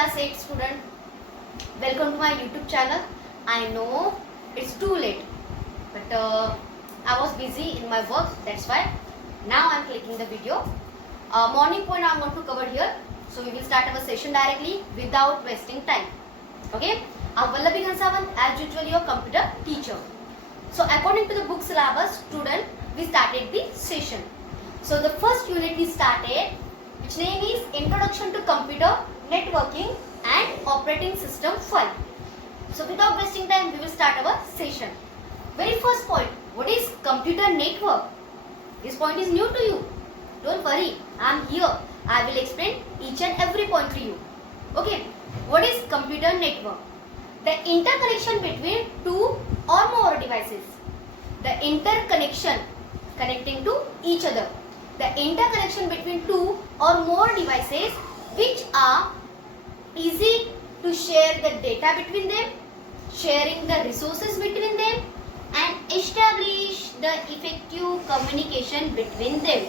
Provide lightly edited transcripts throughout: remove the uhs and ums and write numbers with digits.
class 8 student, welcome to my YouTube channel. I know it's too late, but I was busy in my work, that's why now I'm clicking the video. Morning point I want to cover here, so we will start our session directly without wasting time. Okay, I'm Vallabi Ghansawant, as usual your computer teacher. So according to the book syllabus, student, we started the session. So the first unit we started, which name is Introduction to Computer, Networking and Operating System 5. So without wasting time, we will start our session. Very first point, what is computer network? This point is new to you. Don't worry, I am here. I will explain each and every point to you. Okay, what is computer network? The interconnection between two or more devices. The interconnection connecting to each other. The interconnection between two or more devices which are easy to share the data between them, sharing the resources between them and establish the effective communication between them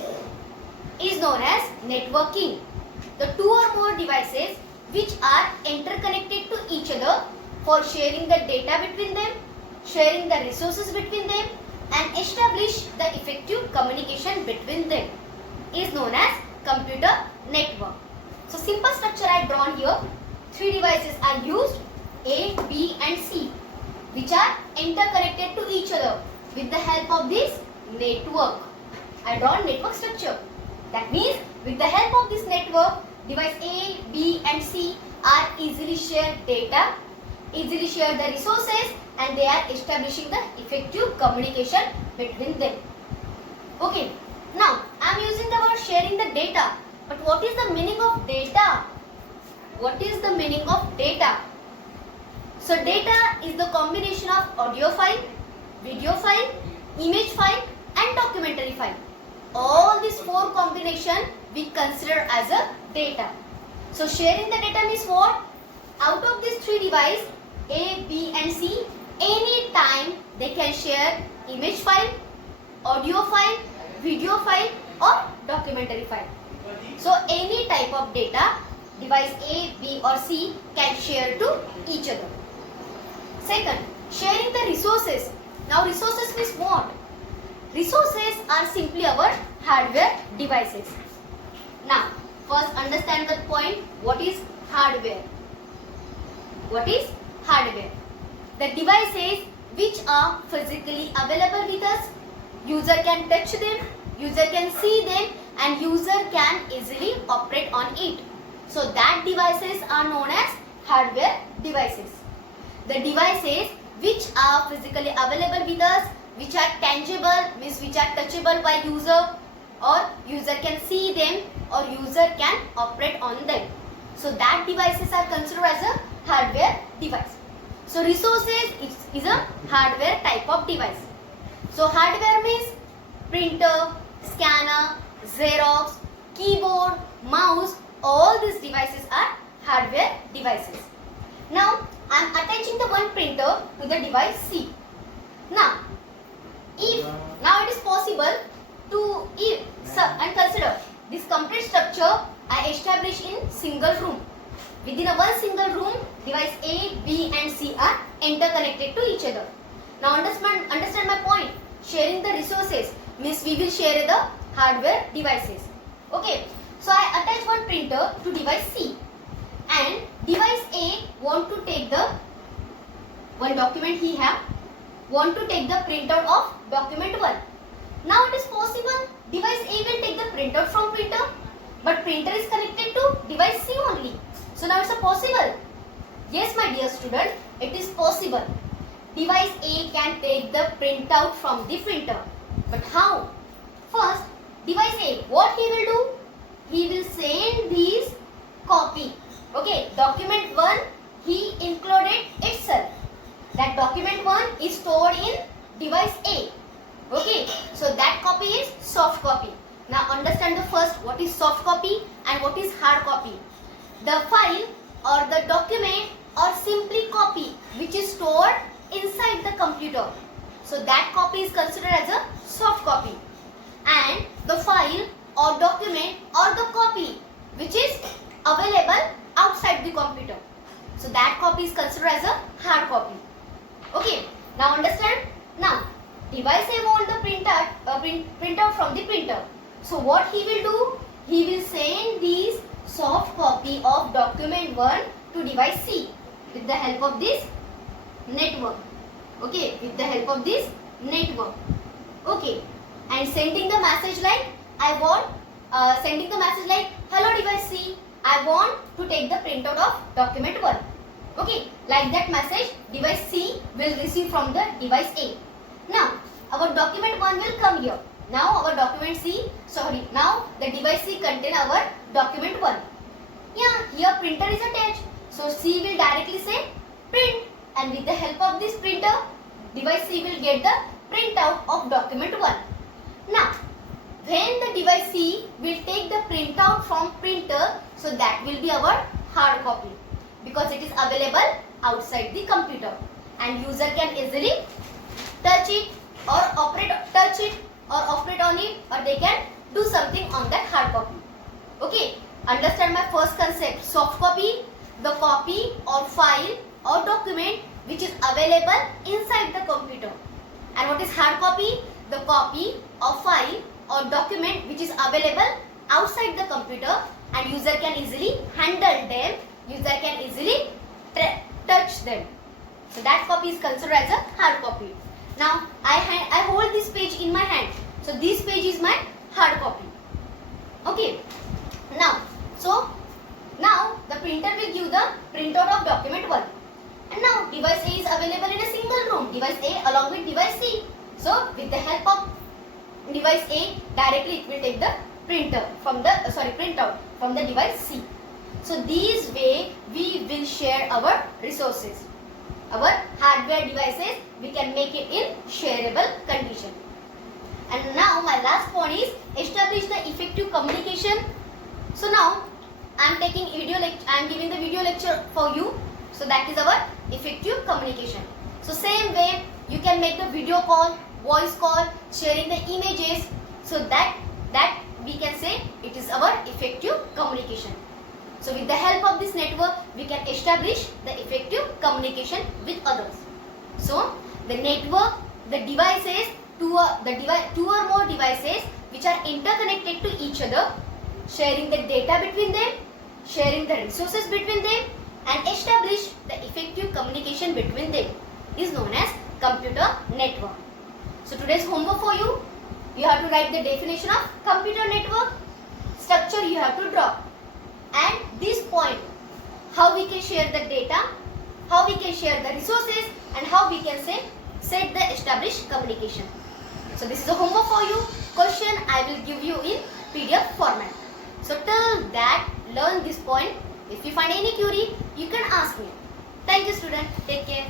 is known as networking. The two or more devices which are interconnected to each other for sharing the data between them, sharing the resources between them and establish the effective communication between them is known as computer network. So simple structure I drawn here. Three devices are used, A, B and C, which are interconnected to each other with the help of this network. I drawn network structure. That means with the help of this network, device A, B and C are easily share data, easily share the resources and they are establishing the effective communication between them. Okay, now I am using the word sharing the data. But what is the meaning of data? What is the meaning of data? So data is the combination of audio file, video file, image file and documentary file. All these four combination we consider as a data. So sharing the data means what? Out of these three devices A, B and C, any time they can share image file, audio file, video file or documentary file. So any type of data device A, B or C can share to each other. Second, sharing the resources. Now resources means what? Resources are simply our hardware devices. Now first understand the point, what is hardware? What is hardware? The devices which are physically available with us, user can touch them, user can see them and user can easily operate on it. So that devices are known as hardware devices. The devices which are physically available with us, which are tangible means which are touchable by user or user can see them or user can operate on them. So that devices are considered as a hardware device. So resources is a hardware type of device. So hardware means printer, scanner, Xerox, keyboard, mouse, all these devices are hardware devices. Now I am attaching the one printer to the device C. Now it is possible to and consider this complete structure I established in single room. Within a one single room, device A, B and C are interconnected to each other. Now understand my point. Sharing the resources means we will share the hardware devices. Okay, so I attach one printer to device C and device A want to take the one document he have, want to take the printout of document 1. Now it is possible device A will take the printout from printer, but printer is connected to device C only. So now it's a possible. Yes my dear student, it is possible. Device A can take the printout from the printer. But how? First, device A, what he will do? He will send this copy. Okay, document 1 he included itself. That document 1 is stored in device A. Okay, so that copy is soft copy. Now understand the first, what is soft copy and what is hard copy. The file or the document or simply copy which is stored inside the computer. So that copy is considered as a soft copy. And the file or document or the copy which is available outside the computer. So that copy is considered as a hard copy. Okay, now understand? Now, device A want the printout from the printer. So what he will do? He will send this soft copy of document 1 to device C with the help of this network. Okay, with the help of this network. Okay, and sending the message like sending the message like, hello device C, I want to take the printout of document 1. Okay, like that message device C will receive from the device A. Now our document 1 will come here. Now our document C, now the device C contain our document 1. Yeah, here printer is attached. So C will directly say print, and with the help of this printer, device C will get the printout of document 1. Now, when the device C will take the printout from printer, so that will be our hard copy because it is available outside the computer and user can easily touch it or operate on it, or they can do something on that hard copy. Okay, understand my first concept. Soft copy, the copy or file or document which is available inside the computer. And what is hard copy? The copy or file or document which is available outside the computer and user can easily handle them, user can easily touch them. So that copy is considered as a hard copy. Now I hold this page in my hand. So this page is my hard copy. Okay. Now the printer will give the printout of document 1. And now device A is available in a single room. Device A along with device C. So with the help of device A, directly it will take the printout from the device C. So this way we will share our resources. Our hardware devices, we can make it in shareable condition. And now my last point is establish the effective communication. So now I am giving the video lecture for you. So that is our effective communication. So same way you can make the video call, voice call, sharing the images, so that we can say it is our effective communication. So with the help of this network we can establish the effective communication with others. So the network, the devices, two or more devices which are interconnected to each other, sharing the data between them, sharing the resources between them, and establish the effective communication between them is known as computer network. So today's homework for you, you have to write the definition of computer network, structure you have to draw, and this point, how we can share the data, how we can share the resources, and how we can set the established communication. So this is a homework for you. Question I will give you in PDF format. So till that, learn this point. If you find any query, you can ask me. Thank you student. Take care.